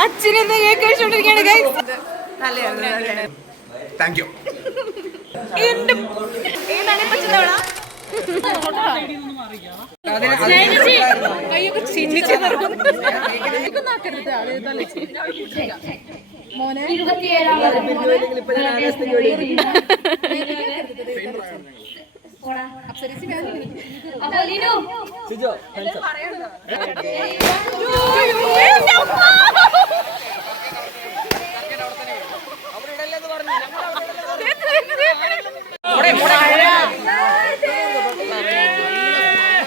അച്ഛനെന്താ cake കഴിച്ചോണ്ടിരിക്കുകയാണ് guys. Thank you. ഏതാണ് പച്ചത്തവണ? കയ്യൊക്കെ ചിന്നിച്ച് മോനെ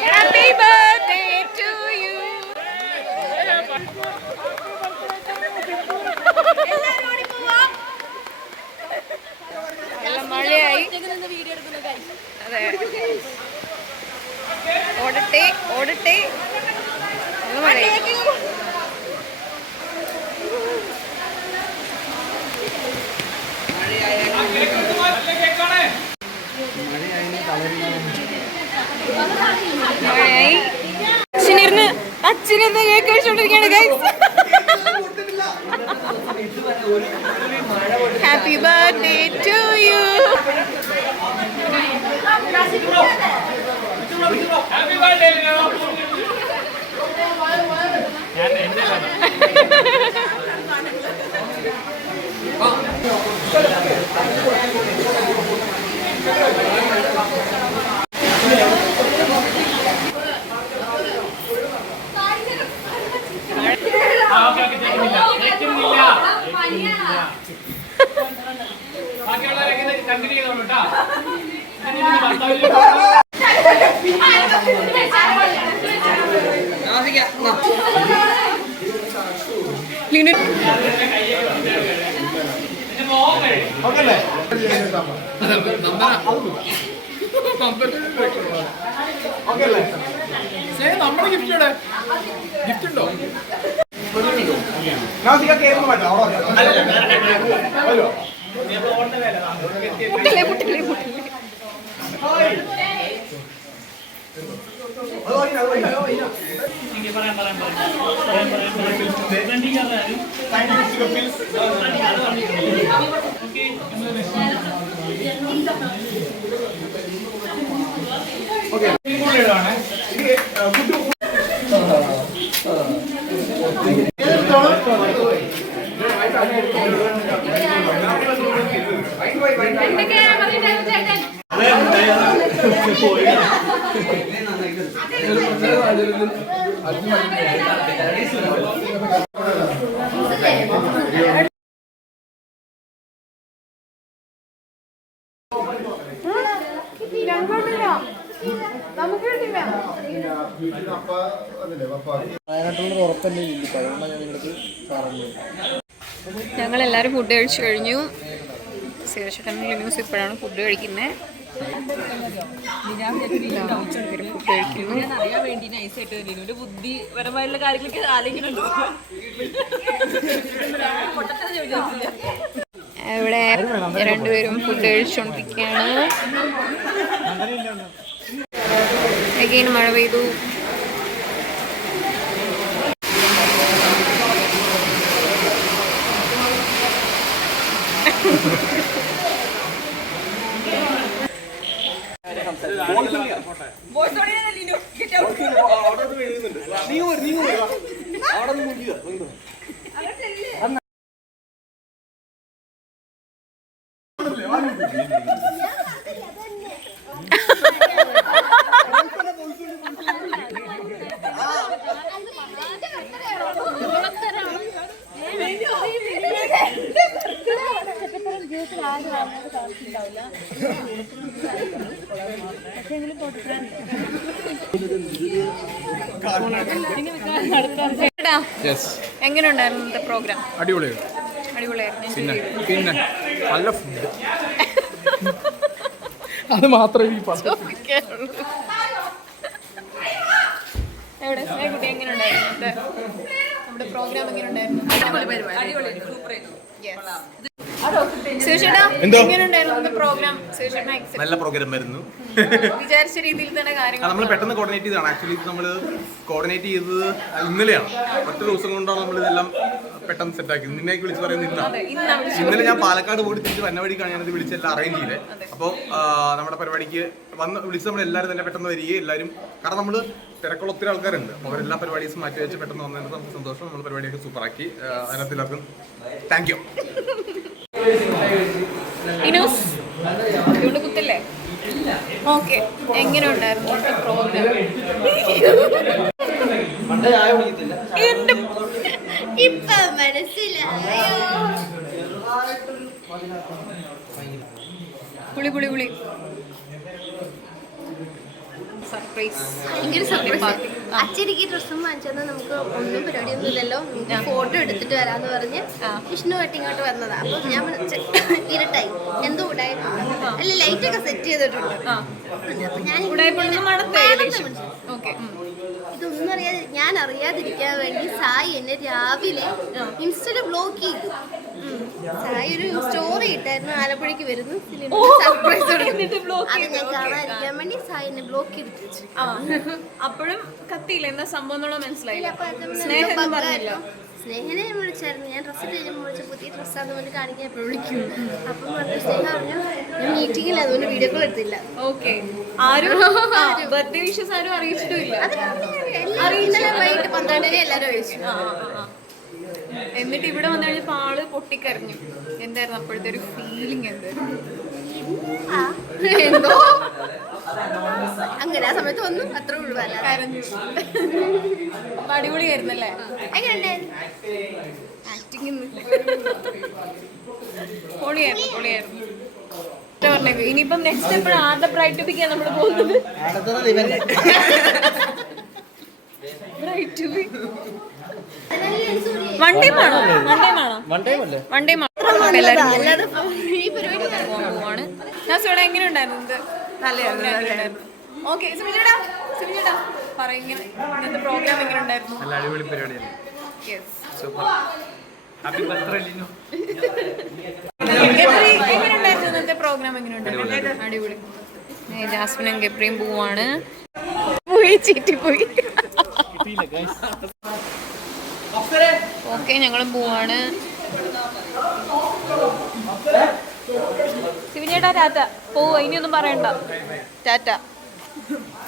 Happy birthday to you. മഴയായി. അതെ, ഓടട്ടെ ഓടട്ടെ. മഴയായി. അച്ഛനെന്താ കേക്ക് കഴിച്ചോണ്ടിരിക്കുകയാണ് guys. Happy birthday to you. നമ്മുടെ ഗിഫ്റ്റ് ഗിഫ്റ്റ് ഉണ്ടോ? ഞങ്ങളെല്ലാവരും ഫുഡ് കഴിച്ചു കഴിഞ്ഞു. സീരച്ചേട്ടൻ ന്യൂസ് ഇപ്പോഴാണ് ഫുഡ് കഴിക്കുന്നത്. ബുദ്ധിപരമായുള്ള കാര്യങ്ങളൊക്കെ ആലോചിക്കുന്നുണ്ടോ? ഇവിടെ രണ്ടുപേരും ഫുഡ് കഴിച്ചുകൊണ്ടിരിക്കുകയാണ്. അഗൈൻ മഴ പെയ്തു. എങ്ങനെയുണ്ടായിരുന്നു പ്രോഗ്രാം? അടിപൊളിയായിരുന്നു. പിന്നെ നല്ല ഫുഡ്. അത് മാത്രമേ നമ്മുടെ പ്രോഗ്രാം എങ്ങനെയുണ്ടായിരുന്നു? സുരേഷേട്ടാ എന്തോ? എങ്ങനെയുണ്ടായിരുന്നു പ്രോഗ്രാം? സുരേഷേട്ടൻ നല്ല പ്രോഗ്രാം ആയിരുന്നു. വിചാരിച്ച രീതിയിൽ തന്നെ കാര്യങ്ങൾ നമ്മൾ പെട്ടെന്ന് കോർഡിനേറ്റ് ചെയ്തതാണ്. ആക്ച്വലി നമ്മൾ കോർഡിനേറ്റ് ചെയ്തത് ഇന്നലെയാണ്. ഒറ്റ ദിവസം കൊണ്ടാണ് നമ്മൾ ഇതെല്ലാം പെട്ടെന്ന് സെറ്റ് ആക്കിയത്. നിന്നെ വിളിച്ച് പറയുന്നത് ഇന്നലെ ഞാൻ പാലക്കാട് പോയിട്ട് തിരിച്ച് വന്ന വഴിക്കാണ് ഞാനത് വിളിച്ചെല്ലാം അറേഞ്ച് ചെയ്തത്. അപ്പോൾ നമ്മുടെ പരിപാടിക്ക് വിളിച്ച് നമ്മളെല്ലാവരും തന്നെ പെട്ടെന്ന് വരികയും എല്ലാവരും, കാരണം നമ്മൾ തിരക്കുള്ള ഒത്തിരി ആൾക്കാരുണ്ട്. അവരെല്ലാ പരിപാടീസും മാറ്റി വെച്ച് പെട്ടെന്ന് വന്നതിന് നമുക്ക് സന്തോഷം. നമ്മൾ പരിപാടിയൊക്കെ സൂപ്പറാക്കി. അതിനകത്ത് എല്ലാവർക്കും താങ്ക് യു. ഇവിടെ കുത്തില്ലേ? ഓക്കെ, എങ്ങനെ ഉണ്ടായിരുന്നു പ്രോഗ്രാം? ഇപ്പൊ മനസ്സിലായോ? പുളി പുളി പുളി സർപ്രൈസ്. ഭയങ്കര സർപ്രൈസ്. അച്ഛനിക്ക് ഡ്രസ്സും വാങ്ങിച്ചത് നമുക്ക് ഒന്നും പരിപാടിയൊന്നും ഇല്ലല്ലോ, ഫോട്ടോ എടുത്തിട്ട് വരാന്ന് പറഞ്ഞ് വിഷ്ണുവായിട്ട് ഇങ്ങോട്ട് വന്നതാ. അപ്പൊ ഞാൻ ഇരുട്ടായി, എന്തോ ഉടായ്പ അല്ല, ലൈറ്റ് ഒക്കെ സെറ്റ് ചെയ്തിട്ടുണ്ട്. അപ്പൊ ഞാൻ ഇതൊന്നും അറിയാതെ, ഞാൻ അറിയാതിരിക്കാൻ വേണ്ടി സായി എന്നെ രാവിലെ ഇൻസ്റ്റയിൽ ബ്ലോക്ക് ചെയ്തു. സായി ഒരു സ്റ്റോറി ഇട്ടായിരുന്നു, ആലപ്പുഴയ്ക്ക് വരുന്നു സർപ്രൈസ്. അത് ഞാൻ കാണാതിരിക്കാൻ വേണ്ടി സായി എന്നെ ബ്ലോക്ക് ചെയ്തിട്ട് വെച്ചു. അപ്പോഴും കത്തിയില്ല, എന്താ സംഭവം എന്നുള്ള മനസ്സിലായില്ല. സ്നേഹനെ വിളിച്ചായിരുന്നു. ഞാൻ ഡ്രസ്സ് കഴിഞ്ഞപ്പോൾ വിളിച്ച പുതിയ ഡ്രസ്സാന്ന് പറഞ്ഞ് കാണിക്കാൻ എപ്പോഴും വിളിക്കും. അപ്പം പറഞ്ഞു, സ്നേഹ പറഞ്ഞു ഞാൻ മീറ്റിങ്ങില്ല, അതുകൊണ്ട് വീഡിയോ കോൾ എടുത്തില്ല. ഓക്കെ, ആരും ബർത്ത്ഡേ വിഷസ് ആരും അറിയിച്ചിട്ടില്ല. ഇന്നലെ വൈകിട്ട് 12 എല്ലാവരും അറിയിച്ചു. എന്നിട്ട് ഇവിടെ വന്നു കഴിഞ്ഞപ്പോൾ ആള് പൊട്ടിക്കരഞ്ഞു. എന്തായിരുന്നു അപ്പോഴത്തെ ഒരു ഫീലിംഗ്? എന്തായിരുന്നു? എന്തോ അങ്ങനെ ആ സമയത്ത് ഒന്നും അത്ര ഉള്ളു. കരഞ്ഞു. അടിപൊളിയായിരുന്നല്ലേ? എങ്ങനെയുണ്ടായിരുന്നു ആക്ടിങ്? പൊളിയായിരുന്നു, പൊളിയായിരുന്നു. പറഞ്ഞത് ഇനിയിപ്പം നെക്സ്റ്റ് എപ്പോഴും ആരുടെ ബ്രൈറ്റ് ടു ബിക്കാണ് നമ്മൾ പോകുന്നത്? വൺ ടൈം ആണോ? എങ്ങനെ ഉണ്ടായിരുന്നു? ഓക്കെ, പറയും ഇന്നത്തെ പ്രോഗ്രാം എങ്ങനെ ഉണ്ടായിരുന്നു? നല്ല അടിപൊളി പരിപാടിയാണ്. എങ്ങനെയുണ്ടായിരുന്നു ഇന്നത്തെ പ്രോഗ്രാം? എങ്ങനെ ഉണ്ടായിരുന്നു? അടിപൊളി. ജാസ്മിനും ഗബ്രിയും പോവാണ്. ചീറ്റിപ്പോയി. ഓക്കെ, ഞങ്ങളും പോവാണ്. സിവിനേട്ടാ ടാറ്റ. പോവാ, ഇനിയൊന്നും പറയണ്ട. ടാറ്റ.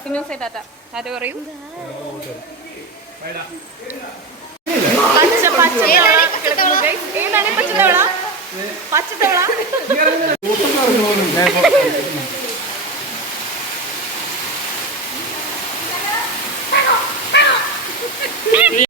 സിനൂസേ ടാറ്റ. ടാറ്റ പറയൂ. ഏതാണ് പച്ചത്തവള? പച്ചത്തവള